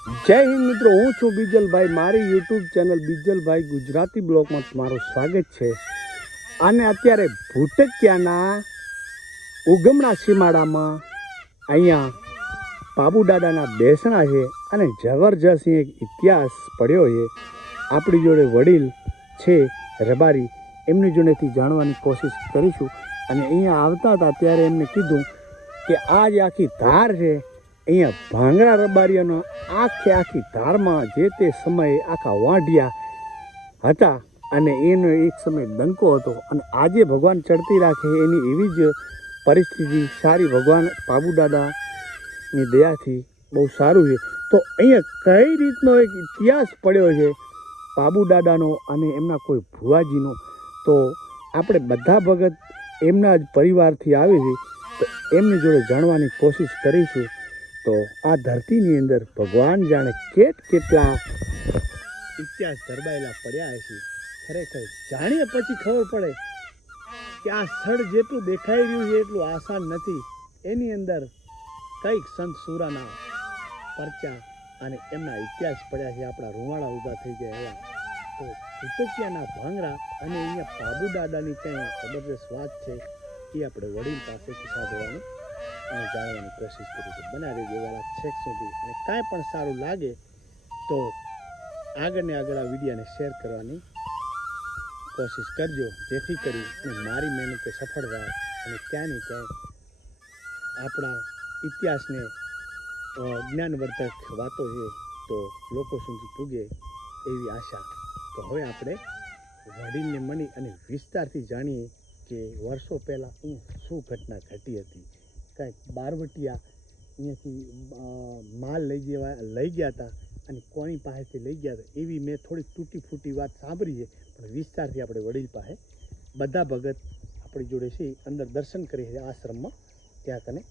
જય હિન્દ મિત્રો, હું છું બીજલભાઈ. મારી યુટ્યુબ ચેનલ બીજલભાઈ ગુજરાતી બ્લોગમાં તમારું સ્વાગત છે. અને અત્યારે ભૂટકિયાના ઉગમણા સીમાડામાં અહીંયા બાબુદાદાના બેસણા છે અને જબરજસ્ત એક ઇતિહાસ પડ્યો છે. આપણી જોડે વડીલ છે રબારી. એમની જોડેથી જાણવાની કોશિશ કરીશું. અને અહીંયા આવતા હતા ત્યારે એમને કીધું કે આ જે આખી ધાર છે અહીંયા ભાંગરા રબારીઓનો આખે આખી ધારમાં જે તે સમયે આખા વાંઢિયા હતા અને એનો એક સમય ડંકો હતો અને આજે ભગવાન ચડતી રાખે એની એવી જ પરિસ્થિતિ, સારી ભગવાન બાબુદાદાની દયાથી બહુ સારું છે. તો અહીંયા કઈ રીતનો એક ઇતિહાસ પડ્યો છે બાબુદાદાનો અને એમના કોઈ ભુવાજીનો? તો આપણે બધા ભગત એમના જ પરિવારથી આવે છે તો એમની જોડે જાણવાની કોશિશ કરીશું. તો આ ધરતીની અંદર ભગવાન જાણે કેટ કેટલા ઇતિહાસ ધરબાયેલા પડ્યા હશે, ખરેખર જાણીએ પછી ખબર પડે કે આ સ્થળ જેટલું દેખાઈ રહ્યું છે એટલું આસાન નથી. એની અંદર કંઈક સંત સુરાના પરચા અને એમના ઇતિહાસ પડ્યા છે, આપણા રૂવાડા ઊભા થઈ ગયા એવા. તો ભૂતકિયાના ભાંગરા અને અહીંયા બાબુ દાદાની કંઈ જબરદસ્ત વાત છે, એ આપણે વડીલ પાસેથી સાંભળવાનું અને જાણવાની કોશિશ કરીશું બનાવી દેવાલા છેક સુધી. અને કાંઈ પણ સારું લાગે તો આગળ ને આગળ આ વિડીયાને શેર કરવાની કોશિશ કરજો. જેથી કરી અને મારી મહેનતે સફળ થાય અને ક્યાં ને ક્યાંય આપણા ઇતિહાસને જ્ઞાનવર્ધક વાતો છે તો લોકો સુધી પૂગે એવી આશા. તો હવે આપણે વડીલને મળી અને વિસ્તારથી જાણીએ કે વર્ષો પહેલાં શું ઘટના ઘટી હતી. કાંઈક બારવટિયા અહીંયાથી માલ લઈ જવા, લઈ ગયા હતા અને કોની પાસેથી લઈ ગયા હતા એવી મેં થોડીક તૂટી ફૂટી વાત સાંભળી છે. પણ વિસ્તારથી આપણે વડીલ પાસે બધા ભગત આપણી જોડે છે અંદર દર્શન કરીએ છીએ આશ્રમમાં. ત્યાં કને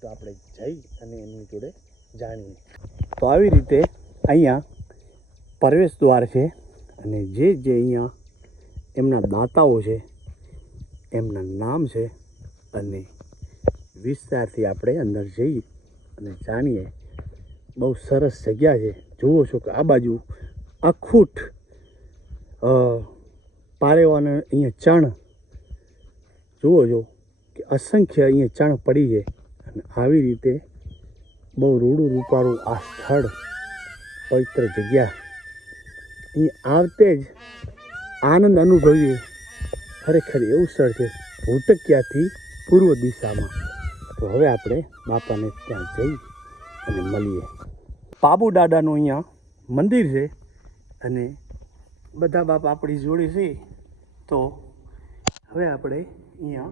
તો આપણે જઈ અને એમની જોડે જાણીએ. તો આવી રીતે અહીંયા પ્રવેશ દ્વાર છે અને જે જે અહીંયા એમના દાતાઓ છે, એમના નામ છે અને વિસ્તારથી આપણે અંદર જઈએ અને જાણીએ. બહુ સરસ જગ્યા છે. જુઓ છો કે આ બાજુ અખૂટ પારેવાના અહીંયા ચણ. જુઓ છો કે અસંખ્ય અહીંયા ચણ પડી છે. અને આવી રીતે બહુ રૂડું રૂપાળું આ સ્થળ પવિત્ર જગ્યા. અહીં આવતે જ આનંદ અનુભવીએ. ખરેખર એવું સ્થળ છે ભૂટકિયાથી પૂર્વ દિશામાં. તો હવે આપણે બાપાને ત્યાં જઈ અને મળીએ. પાબુ દાદાનું અહીંયા મંદિર છે અને બધા બાપ આપણી જોડે છે. તો હવે આપણે અહીંયા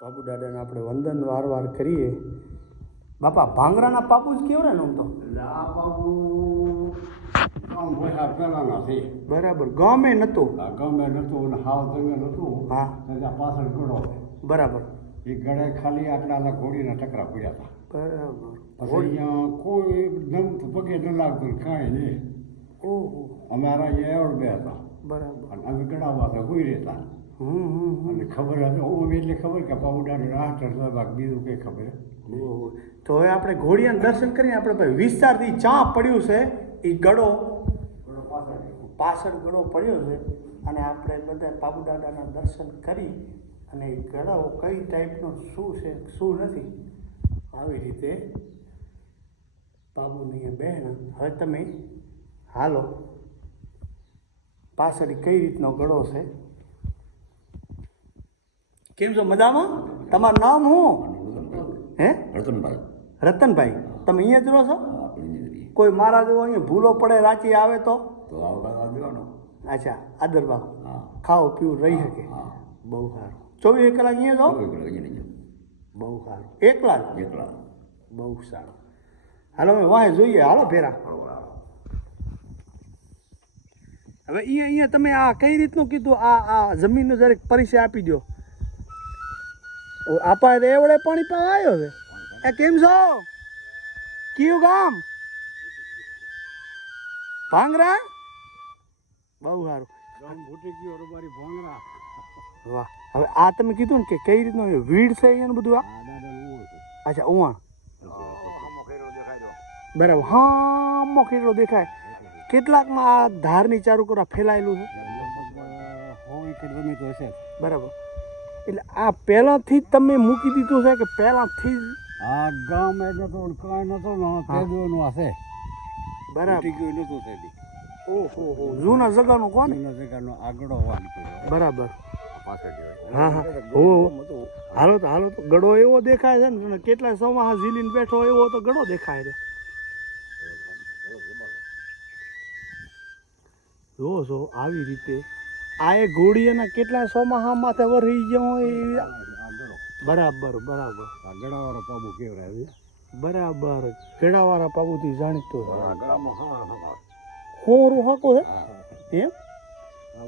બાપુ દાદાને આપણે વંદન વાર વાર કરીએ. બાપા, ભાંગરાના બાપુ જ કેવડે ને આમ તો ત્રણ પૈસા પહેલાના છે. બરાબર. ગમે નહોતું. આ ગમે નહોતું અને હાવ તમે નહોતું. હા. ત્યાં પાછળ ગળો બરાબર. એ ગળે ખાલી આટલા ઘોડીના ટકરા પડ્યા હતા. બરાબર. પછી અહીંયા કોઈ દમ પગે ન લાગતું કાંઈ નહીં. ઓહો. અમારા અહીંયા એવડ બે હતા. બરાબર. અને અમે ગળાવા હતા હોઈ રહેતા. અને ખબર હતી હું એટલે ખબર કે પાઉડાને રાહ ચડતા બાકી બીજું કંઈ ખબર. તો હવે આપણે ઘોડિયાને દર્શન કરીએ. આપણે ભાઈ વિસ્તારથી ચા પડ્યું છે એ ગળો પાછળ ગળો પડ્યો છે અને આપણે બધા બાબુદાદાના દર્શન કરી અને ગળાઓ કઈ ટાઈપનો શું છે શું નથી આવી રીતે બાબુની અહીંયા બહેન હવે તમે હાલો પાછળ કઈ રીતનો ગળો છે? કેમ છો મજામાં? તમારું નામ હું હે? રતનભાઈ. રતનભાઈ. તમે અહીંયા જ રહો છો? કોઈ મારા જેવો અહીંયા ભૂલો પડે રાચી આવે તો? અચ્છા આદરબાગ હા. ખાઓ પીવું રહી શકે. બહુ સારું. ચોવીસ કલાક અહીંયા જાઓ અહીંયા બહુ સારું. એકલા એકલા બહુ સારું. હાલો અમે વાંહે જોઈએ. હાલો ફેરા હવે અહીંયા અહીંયા તમે આ કઈ રીતનું કીધું? આ આ જમીનનો જરાક પરિચય આપી દો આપા તો એવડે પાણી પા આવ્યો છે એ કેમ છો? કયું ગામ? ભાંગરા? બહુ સારું. ફૂટી ગયો ભોંગરા. વાહ. હવે આ તમે કીધું ને કે કઈ રીતનું વીડ છે અહીંયાનું બધું આ? અચ્છા ઉવાણ દેખાય બરાબર હા. મો કેટલો દેખાય કેટલાકમાં આ ધારની ચારુ કરવા ફેલાયેલું છે? તો. બરાબર. એટલે આ પહેલાંથી જ તમે મૂકી દીધું છે કે પહેલાંથી જ? આ ગામ એટલે તો કાંઈ નતો ને. તેદુનું હશે. બરાબર. ગયું નતું તેથી ઓહો હો જૂના જગાનું કોણ? જૂના જગાનો આગળો વાન બરાબર. હા હા. હો. હાલો તો હાલો તો. ગળો એવો દેખાય છે ને કેટલાય સોમાં ઝીલીને બેઠો એવો તો ગળો દેખાય છે. જો જો આવી રીતે. આ એ ઘોડીના કેટલા સોમાહા માથે વરી ગયો હોય બરાબર બરાબર. ગળાવાળા પાબુ કેવડાવે બરાબર. ગેડાવાળા પાબુથી જાણીતો. હોરું હાકો હે. એમ?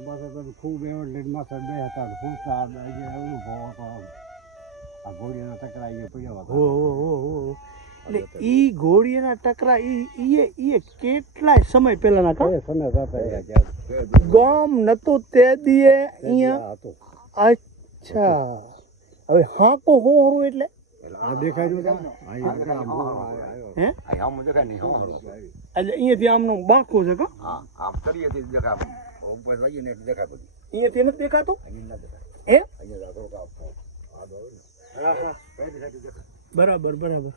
પાસે બધું ખૂબ એવડ લઈને માથે બે હતા ફૂલતા અહીંયા એવું ભાવ હતો. આ ઘોડીના ટકરા એ પડ્યા હતા. ઓ ઓ ઓ એટલે ઈ ઘોડીના ટકરા ઈ ઈએ ઈએ કેટલાય સમય પહેલાના કા સમય હતા જ્યાં ગામ નતો તે દીએ અહીંયા અચ્છા. હવે હાકો હોરું એટલે? આ દેખાય. હે આમ. દેખાય નહીં. એટલે અહીંયાથી આમનું બાંકું છે કા? હા આમ કરીએ તો દેખાય આમ. ઉપર લાગીને એટલે દેખાય બધું. અહીંયાથી નથી દેખાતું? અહીંયા દેખાય. હે? અહીંયા. હા હા દેખાય. બરાબર બરાબર.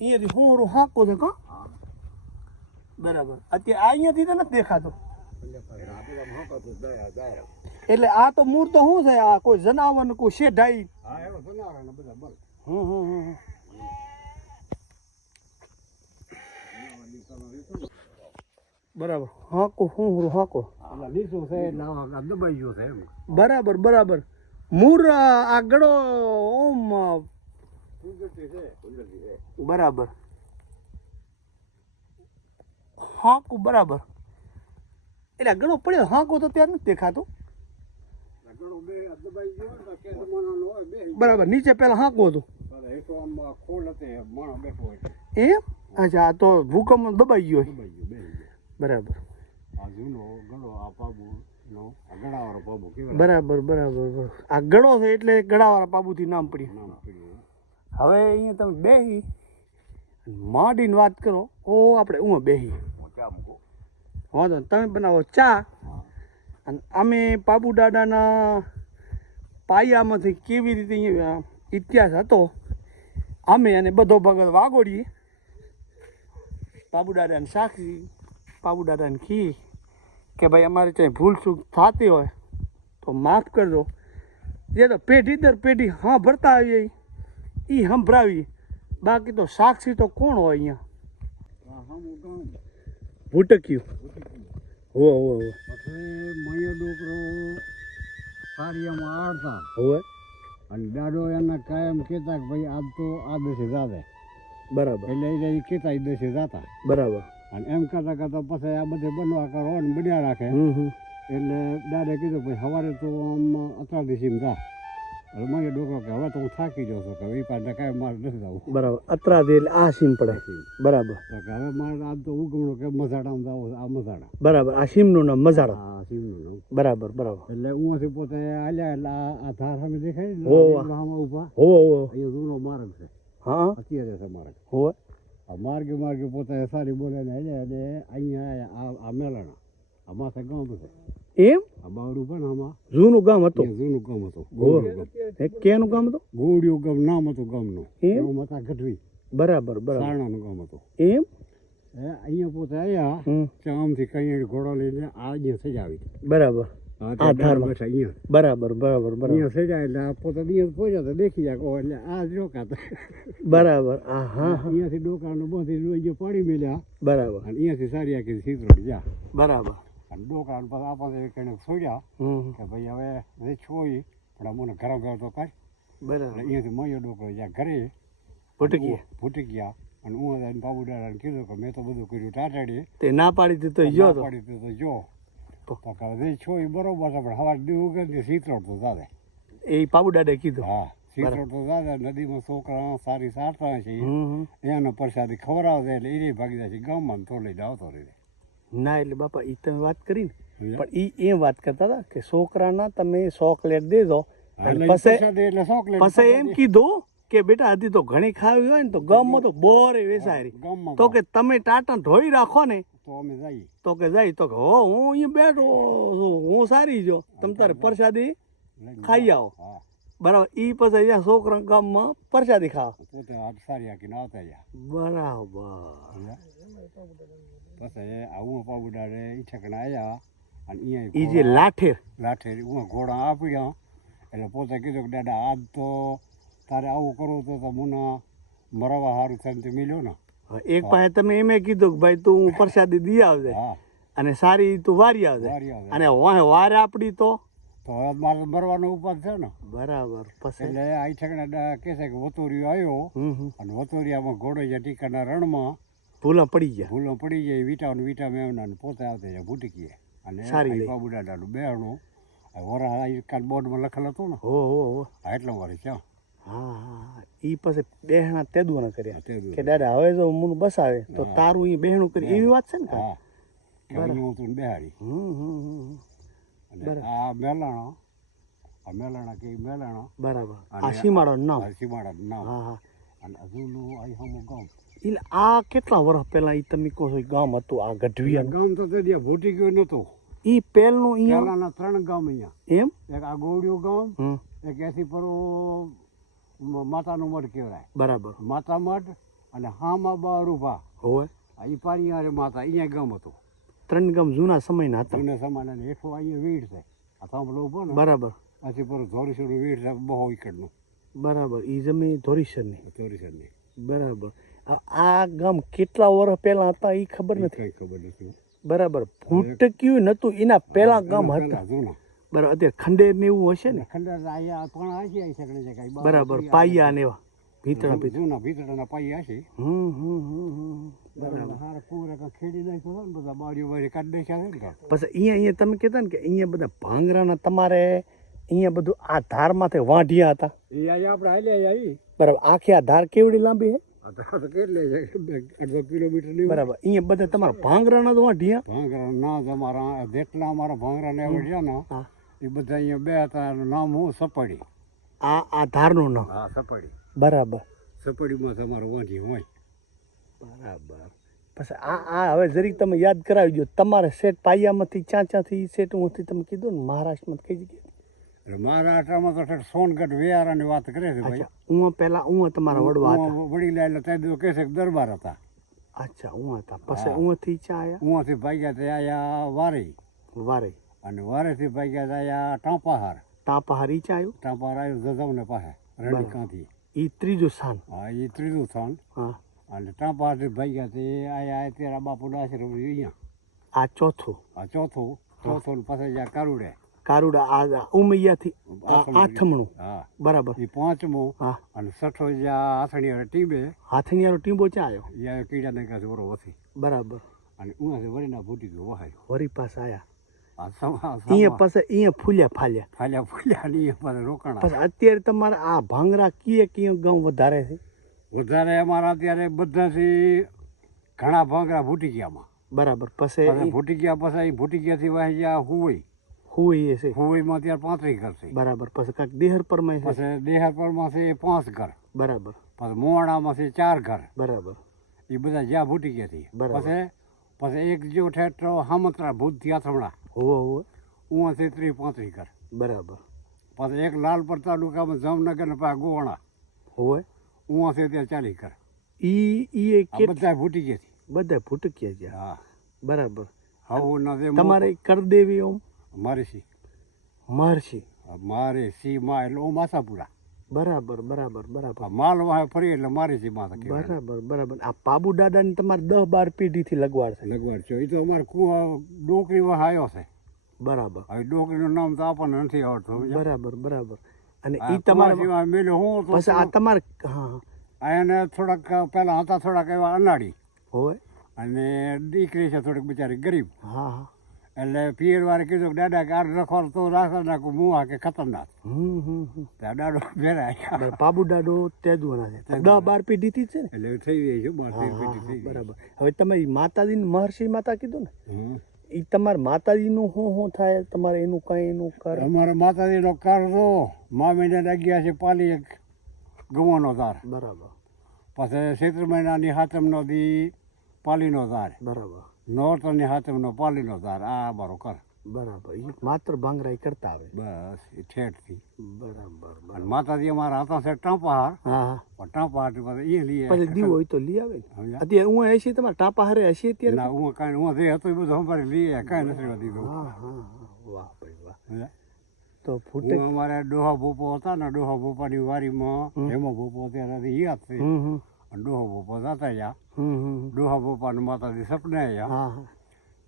અહીંયાથી હોરું હાંકો છે કા? હા. બરાબર. અત્યારે અહીંયાથી તો નથી દેખાતો. એટલે આ તો મૂળ તો શું છે? આ કોઈ જનાવર કોઈ શેઢાઈ. હા એવો જનાવર બધા બળ હમ હમ હમ બરાબર. હાકો હું હું હાકો? નીચું છે દબાઈ ગયો છે બરાબર બરાબર. મૂર આ ગળો ઓમ. બરાબર. હાકો બરાબર. એટલે આ ગળો પડ્યો હાકો તો ત્યાં નથી દેખાતો. બરાબર નીચે પેલા હાકો હતું. એમ અચ્છા આ તો ભૂકંપ દબાઈ ગયો બરાબર. આ જૂનો ગળો આ પાબુ નો પાબુ બરાબર બરાબર આ ગળો છે એટલે ગળાવાળા પાબુથી નામ પડ્યું. હવે અહીંયા તમે બેહી માંડીને વાત કરો. ઓ આપણે ઉમાં બેહી. વાંધો. તમે બનાવો ચા. અને અમે પાબુ દાદાના પાયામાંથી કેવી રીતે ઇતિહાસ હતો અમે અને બધો ભગત વાગોડીએ. પાબુડાદાને સાક્ષી પાબુડાદાને ખી કે ભાઈ અમારે ત્યાં ભૂલ ચૂક થતી હોય તો માફ કરજો. જે તો પેઢી દર પેઢી હા ભરતા આવીએ. એ સંભળાવીએ બાકી તો સાક્ષી તો કોણ હોય અહીંયા? ભૂટક્યું હો હો હો. મયો ડોકરો સારિયામાં આડતા. હોય અને દાડો એના કાયમ કહેતા કે ભાઈ આજ તો આ દસે જાવે. બરાબર. એટલે એ કહેતા એ દસે જાતા. બરાબર. અને એમ કરતા કરતા પછી આ બધે બનવા કરો અને બન્યા રાખે. એટલે દાદે કીધું ભાઈ સવારે તો આમ અત્યાર દિવસીમાં જા. એટલે ડોકો કે હવે તો હું થાકી જાઉં છું કે એ પાસે કાંઈ મારે નથી જવું. બરાબર. અત્રાદી એટલે આ સીમ પડે. બરાબર. તો કે હવે મારે આમ તો ઉગમણો કે મસાડામાં જાવ આ મસાડા બરાબર. આ સીમનું નામ મજાડા આ સીમનું નામ. બરાબર બરાબર. એટલે ઉંથી પોતે આલ્યા એટલે આ ધાર સામે દેખાય હોવ. લીમડામાં ઊભા. હો હો એ જૂનો માર્ગ છે. હા? અત્યારે છે માર્ગ. હો આ માર્ગે માર્ગે પોતે સારી બોલે ને એટલે અહીંયા આ આ મેલાણા. આ માથે ગામ છે. એમ? બાવડું પણ આમાં જૂનું ગામ હતું? જૂનું ગામ હતું કેનું ગામ હતું? ગોળિયું ગામ નામ હતું ગામનું. એમ? માતા ગઢવી. બરાબર બરાબર. સારણાનું ગામ હતું. એમ? અહીંયા પોતે આવ્યા ચામથી કઈ ઘોડો લઈને આ અહીંયા સજાવી બરાબર. બરાબર બરાબર બરાબર. અહીંયા સજાય એટલે આ પોતે પહોંચ્યા તો દેખી જાય. એટલે આ જ રોકાતા. બરાબર. આ હા હા. અહીંયાથી ડોકાનું બંધ પાડી મેલ્યા બરાબર. અને અહીંયાથી સારી આખી સીતરોડ જા બરાબર. અને ડોકાનું પછી આપણને કહીને છોડ્યા કે ભાઈ હવે જે છોઈ પણ અમને ઘર ઘર તો કાંઈ. બરાબર. અહીંયાથી મયો ડોકરો જ્યાં ઘરે ભૂટકી ભૂટી ગયા. અને હું જઈને બાબુ ડાળાને કીધું કે મેં તો બધું કર્યું ટાટાડી તે ના પાડી દીધું તો ગયો તો. પાડી દીધું તો જો તો. કે જે છો એ બરોબર છે પણ હવાર દી કે ને સીતરોડ તો દાદે એ પાબુ દાડે કીધું. હા સીતરોડ તો જાદે નદીમાં છોકરા સારી સારતા છે. એનો પ્રસાદી ખવડાવે એટલે એને ભાગી જાય છે ગામમાં તો લઈને આવતો રહે. ના એટલે બાપા એ તમે વાત કરી ને પણ એ એ વાત કરતા હતા કે છોકરાના તમે ચોકલેટ દેજો. પછી એમ કીધું કે બેટા હજી તો ઘણી ખાવી હોય ને તો ગામમાં તો બોરે વેસાય રહી. તો કે તમે ટાટા ઢોઈ રાખો ને તો કે જાય તો કે હો હું અહીંયા બેઠો છું હું સારી જો તમ તારે પ્રસાદી ખાઈ આવો. બરાબર ઈ પછી અહીંયા છોકરા ગામમાં પ્રસાદી રહ્યા. બરાબર. પછી આવું ઈ ઠેકણા આવ્યા અને અહીંયા એ જે લાઠેર લાઠે. હું ઘોડા આપ્યા એટલે પોતે કીધું કે દાદા આજ તો તારે આવું કરવું તો તો મને મરવા સારું થઈને મળ્યો ને. એક પાસે તમે એમ કીધું કે ભાઈ તું પ્રસાદી દી આવજે. હા. અને સારી તું વારી આવજે. અને વાર વારે આપડી તો? તો હવે મારે મરવાનો ઉપાદ છે ને. બરાબર એટલે આ ઠેકણા કે છે કે વતોરિયો આવ્યો અને વતોરિયામાં ઘોડો જે ટીકાના રણમાં ભૂલા પડી ગયા. ભૂલો પડી જાય વિટાનું વિટા મેવના ને પોતે આવતા જાય ભૂટકીએ અને સારી લઈ. બાબુડાડાનું બેહણું. વરા કાલ બોર્ડમાં લખેલ હતું ને. હો હો હો. એટલા વાર છે હા. હા પાસે બેહણા તેદવાના કર્યા. કે દાદા હવે જો બસ આવે તો તારું એ બેહણું કરી. એવી વાત છે ને? હા. હું તું બેહાડી. હમ. આ મેલાણો આ મેલાણા કે મેલાણો. બરાબર. આ સીમાડો નામ. સીમાડો નામ. હા હા. અને હજુનું અહીં હમું ગામ. એટલે આ કેટલા વર્ષ પહેલા એ તમે કહો છો ગામ હતું આ ગઢવિયા ગામ તો તે ત્યાં ભૂટી ગયું નહોતું. ઈ પહેલનું અહીંયા પહેલાના ત્રણ ગામ અહીંયા. એમ? એક આ ગોળિયું ગામ એક એથી પરો માતાનું મઠ કહેવાય. બરાબર. માતા મઠ અને હામા બારુભા હોય આ ઈ પારિયારે માતા અહીંયા ગામ હતું. ત્રણ ગામ જૂના સમયના હતા. જૂના સમાન અને હેઠું અહીંયા વીડ છે. આ થાંભલો ઊભો ને બરાબર. આથી પર ધોરીસર વીડ છે બહુ ઈકડનું. બરાબર. ઈ જમીન ધોરીસરની ધોરીસરની બરાબર. આ- ગામ કેટલા વર્ષ પહેલા હતા એ ખબર નથી. ખબર નથી બરાબર. ભૂટક્યું નતું એના પહેલા ગામ હતા. બરાબર અત્યારે ખંડેર ને એવું હશે ને? ખંડેર પણ આશી આવી શકે છે બરાબર પાયા ને એવા ભીતળા ભીતરા જૂના પાયા હશે. હમ હમ હમ છે છે. પછી અહીંયા તમે કહેતા ને કે અહીંયા બધા ભાંગરાના તમારે અહીંયા બધું આ ધારમાંથી વાઢિયા હતા. બરાબર આખી આ ધાર કેવડી લાંબી છે છે બે અડધો કિલોમીટરની બરાબર. અહીંયા બધા તમારા ભાંગરાના તો ભાંગરા ના તમારા જેટલા અમારા ભાંગરા ને ને એ બધા અહીંયા બે હતા એનું નામ હું? સપડી આ આ ધારનું નામ. હા સપડી બરાબર. સપડીમાં તમારો વાંધી હોય. બરાબર. પછી આ આ હવે જરીક તમે યાદ કરાવી દો તમારે સેટ પાયામાંથી ચા સેટ હું તમે કીધું ને મહારાષ્ટ્રમાં કઈ જગ્યાએ? એટલે મહારાષ્ટ્રમાં તો ઠેઠ સોનગઢ વેયારાની વાત કરે છે ભાઈ. હું પહેલા હું તમારા વડવા હતા. હું વડીલા એટલે ત્યાં કહે છે કે દરબાર હતા. અચ્છા હું હતા. પછી. ઉંથી ચા આયા? ઉંથી ભાગ્યા તે આયા વારી વારે અને વારેથી ભાગ્યા તે આયા ટાંપાહાર. તાપાહારી ચા આવ્યું? ટાંપાહાર આવ્યું જજવને પાસે રણિકાંથી ઈ ત્રીજું સ્થાન. હા એ ત્રીજું સ્થાન. હા. અને ટાંપાહારથી ભાગ્યા તે આયા અત્યારે બાપુના આશ્રમ અહીંયા. આ ચોથું. આ ચોથું ચોથું ને પછી જ્યાં કારુડે. કારુડા આ ઉમૈયાથી આ હા. બરાબર. એ પાંચમું હા. અને છઠ્ઠો જ્યાં આથણી ટીંબે હાથણીયારો ટીંબો ચા આવ્યો ત્યાં કીડા ને છે ઓરો વથી બરાબર. અને ઉયાથી વરીના ફૂટી ગયો વહાયો. વરી પાસે આયા. અહીંયા પાસે અહીંયા ફૂલ્યા ફાલ્યા. ફાલ્યા ફૂલ્યા ને પાસે રોકાણા. પછી અત્યારે તમારે આ ભાંગરા કીએ કીએ ગામ વધારે છે? વધારે અમારા અત્યારે બધાથી ઘણા ભાંગરા ગયામાં બરાબર. પછી ફૂટી ગયા પછી ગયાથી વાહી ગયા હુવઈ. હોય હશે હુવઈમાં ત્યારે પાંત્રીસ ઘર છે. બરાબર. પછી કાંઈક દેહર પરમાય છે? પછી દેહાપરમાં છે પાંચ ઘર. બરાબર. પછી મોવાડામાં છે ચાર ઘર. બરાબર. એ બધા જ્યાં ભૂટી ગયા બરાબર. પછી પછી એક જો ઠેઠ હામત્રા થયા આથમણા હોવો હોવો. ઉવાથી ત્રીસ પાંત્રીસ ઘર. બરાબર. પછી એક લાલપર તાલુકામાં જામનગર ને પાસે ગોવાણા હોવે. છે ત્યાં ચાલીસ ઘર. ઈ ઈ બધા ભૂટી ગયા બધા ભૂટક્યા છે હા. બરાબર. તમારે કર દેવી ઓમ? મારે સી મહર્ષિ મારે સી માં એટલે ઓ માસાપુરા. બરાબર બરાબર બરાબર. માલ વાહે ફરી એટલે મારે સી માતા બરાબર બરાબર. આ પાબુ દાદાની તમારે દસ બાર પેઢીથી લગવાડ છે. લગવાડ છે. એ તો અમારે કુવા ડોકરી વાહ આવ્યો છે. બરાબર. હવે ડોકરીનું નામ તો આપણને નથી આવડતું બરાબર બરાબર. અને એ તમારે કુવા હું તો આ તમારે હા હા. એને થોડાક પહેલાં હતા થોડાક એવા અનાળી હોય અને દીકરી છે થોડીક બિચારી ગરીબ. હા હા. એટલે પિયર વાળે કીધું કે દાદા કે આ રખોર તો રાખો નાખું મુવા કે ખતરનાક. દાડો બરાબર પાબુ દાડો તેજવાના છે. દસ બાર પેઢીથી જ છે ને? એટલે થઈ ગઈ છે બાર તેર થઈ બરાબર. હવે તમે માતાજી મહર્ષિ માતા કીધું ને. એ તમારે માતાજીનું શું શું થાય? તમારે એનું કઈ એનું કર? અમારા માતાજીનો કર તો મામીને લાગ્યા છે પાલી એક ગવાનો ધાર. બરાબર. પછી ચૈત્ર મહિનાની હાથમનો દી પાલીનો ધાર. બરાબર. નોરતની હાથમનો પાલીનો ધાર આ અમારો કર બરાબર. એ માત્ર ભાંગરા કરતા આવે. બસ એ ઠેઠથી. બરાબર અને માતાજી અમારા હતા છે ટાંપાહાર. હા હા. પણ ટાંપાહાર એ લઈએ. પછી દીવો હોય તો લઈ આવે? અત્યારે હું હશે તમારે ટાંપાહારે હશે અત્યારે ના હું કાંઈ હું જે હતો એ બધું અમારે લઈએ કાંઈ નથી દીધું. હા વાહ ભાઈ વાહ. તો ફૂટે અમારે ડોહા ભોપો હતા ને ડોહા ભોપાની વારીમાં હમ. ભૂપો અત્યારે યાદ છે. અને ડોહા બાપા જતા રહ્યા ડોહા બાપાને માતાજી સપને આવ્યા હા હા.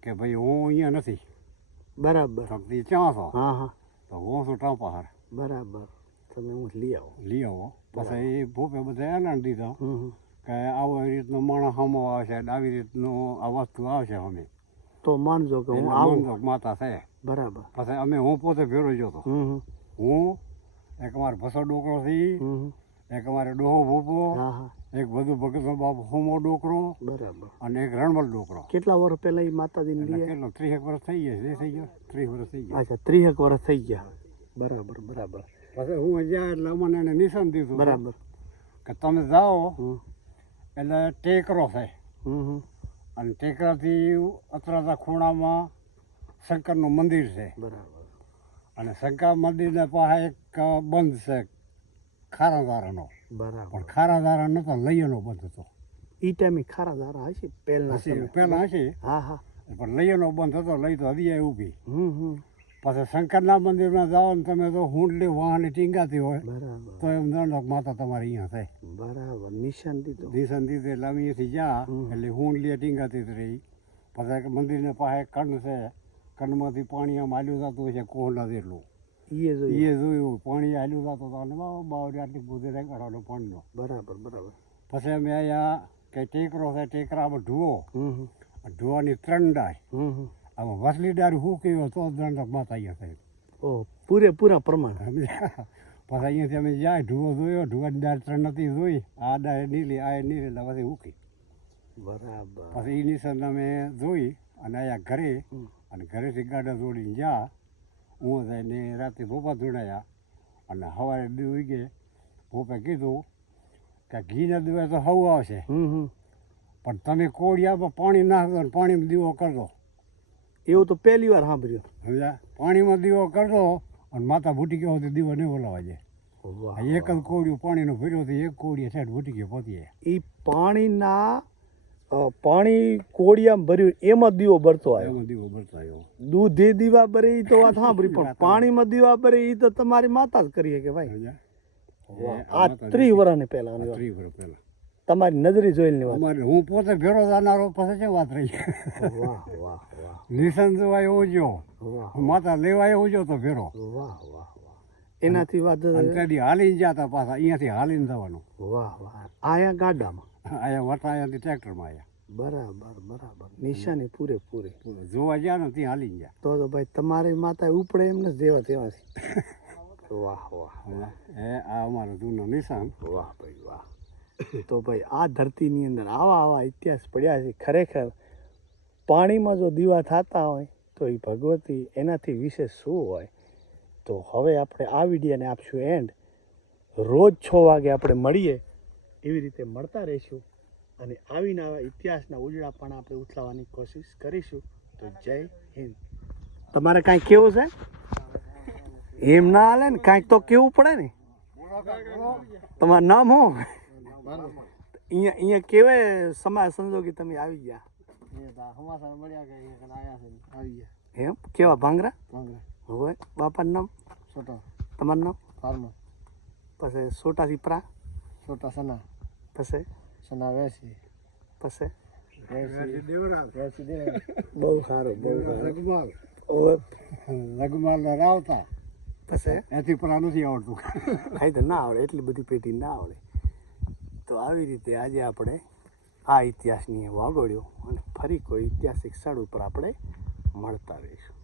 કે ભાઈ હું અહીંયા નથી. બરાબર. તો ઈ છો? હા હા. તો હું છું ટાંપાહાર બરાબર. તમે હું લઈ આવો. લઈ આવો. પછી એ ભૂપે બધા એલાન દીધા કે આવો રીતનો માણસ હમો આવશે આવી રીતનું આ વસ્તુ આવશે અમે તો માનજો કે હું આવું. માતા છે. બરાબર. પછી અમે હું પોતે ભેરો ગયો હતો હું એક વાર ભસો ડોકરો થી એક અમારે ડોહો ભૂપો હા હા. એક બધું ભગતનો બાપુ હોમો ડોકરો બરાબર. અને એક રણમલ ડોકરો. કેટલા વર્ષ પહેલા એ માતાજીને લઈએ? કેટલો? ત્રીસેક વર્ષ થઈ ગયા છે થઈ ગયો? ત્રીસ વર્ષ થઈ ગયા. અચ્છા ત્રીસેક વર્ષ થઈ ગયા. બરાબર બરાબર. પછી હું જ્યાં એટલે અમને એને નિશાન દીધું. બરાબર. કે તમે જાઓ એટલે ટેકરો હમ અને ટેકરાથી અતરાતા ખૂણામાં શંકરનું મંદિર છે. બરાબર. અને શંકર મંદિરના પાસે એક બંધ છે ખારાધારાનો. બરાબર. પણ ખારાધારા નતો લઈનો બંધ હતો. ઈ ટાઈમે ખારા ધારા હશે પહેલા હશે, પહેલા હશે. હા હા. પણ લઈનો બંધ હતો લઈ તો હજી ઊભી. પાછા શંકરના મંદિરમાં જાઓ ને તમે તો હુંડલી વાહની ટીંગાતી હોય બરાબર. તો એમ દંડક માતા તમારે અહીંયા થાય. બરાબર નિશાન દીધો નિશાન દીધે એટલે અમે અહીંયાથી જા. એટલે હુંડલી ટીંગાતી જ રહી. પાછા મંદિરના પાસે કંડ છે કંડમાંથી પાણી આમ આલ્યું થતું હોય છે કોહના જેટલું. ઈએ જોયું. એ જોયું. પાણી હાલ્યું જતું હતું અને બાવરિયાથી બાવરી આટલી બુદ્ધિ પાણીનો બરાબર બરાબર. પછી અમે અહીંયા કે ટેકરો છે ટેકરામાં ઢુવો હમ હમ. ઢુવાની ત્રણ ડાય આમાં વસલી ડાળ હું કહ્યું તો દંડક માતા અહીંયા થાય. ઓહ પૂરેપૂરા પ્રમાણ. સમજ્યા પછી અહીંયાથી અમે જાય ઢુવો જોયો ઢુવાની ડાળ ત્રણ નથી જોઈ આ દાળ નીલી આ નીલી એટલે પછી ઉકી બરાબર. પછી એ નિશાન અમે જોઈ અને અહીંયા ઘરે અને ઘરેથી ગાડા જોડીને હું ને રાતે ભોપા ધોડાયા અને સવારે દીવી વીગે ભોપે કીધું કે ઘીના દીવે તો હવું આવશે. પણ તમે કોળિયામાં પાણી નાખો ને પાણીમાં દીવો કરજો. એવું તો પહેલી વાર સાંભળ્યું. સમજ્યા? પાણીમાં દીવો કરજો અને માતા ભૂટી ગયો તો દીવો નહીં ઓલાવા જાય આ એક જ કોળિયું પાણીનો ભર્યો તો એક કોળીએ સાઈડ ભૂટી ગયો પહોંચી એ પાણીના પાણી કોડિયામાં ભર્યું એમાં દીવો ભરતો આવ્યો. એમાં દીવો ભરતો આવ્યો. દૂધે દીવા ભરે એ તો વાત સાંભળી પણ પાણીમાં દીવા ભરે એ તો તમારી માતા જ કરીએ કે ભાઈ. આ ત્રી ત્રીસ વર્ષની પહેલા ત્રીસ વર્ષ પહેલા. તમારી નજરી જોયેલી વાત. હું પોતે ભેરો જાનારો પાસે છે વાત રહી? વાહ વાહ વાહ. નિશાન જોવા એવો જો માતા લેવા એવો જો તો ભેરો વાહ વાહ એનાથી વાત હાલીને જતા પાછા અહીંયાથી હાલીને જવાનું. વાહ વાહ. આયા ગાડામાં. અહીંયા વટા અહીંયાથી ટ્રેક્ટરમાં આવ્યા. બરાબર બરાબર. નિશાની પૂરેપૂરી. જોવા ગયા ને ત્યાં હાલી ગયા. તો તો ભાઈ તમારી માતા ઉપડે એમ ને દેવા તેવાથી વાહ વાહ એ આ અમારો જૂનો નિશાન. વાહ ભાઈ વાહ. તો ભાઈ આ ધરતીની અંદર આવા આવા ઇતિહાસ પડ્યા છે. ખરેખર પાણીમાં જો દીવા થતા હોય તો એ ભગવતી એનાથી વિશેષ શું હોય? તો હવે આપણે આ વિડીયોને આપશું એન્ડ રોજ છ વાગે આપણે મળીએ. એવી રીતે મળતા રહીશું અને આવીને આવા ઇતિહાસના ઉજળા પણ આપણે ઉથલાવવાની કોશિશ કરીશું. તો જય હિન્દ. તમારે કાંઈ કેવું છે? એમ ના હાલે ને કાંઈક તો કેવું પડે ને. તમારું નામ હું અહીંયા અહીંયા કેવાય સમાજ સંજોગી તમે આવી ગયા. એમ? કેવા ભાંગરા? હોય. બાપાનું નામ? તમારું નામ? ફાર્મર. પછી સોટા દીપરા છોટા સના પછી સના વેસી પછી બહુ સારું બહુ સારું લગમાલ ઓવે લગમાલ રાવતા પછી એથી પરા નથી આવડતું ખાઈ તો ના આવડે એટલી બધી પેટી ના આવડે તો આવી રીતે આજે આપણે આ ઇતિહાસની વાગોડ્યો અને ફરી કોઈ ઐતિહાસિક સ્થળ ઉપર આપણે મળતા રહીશું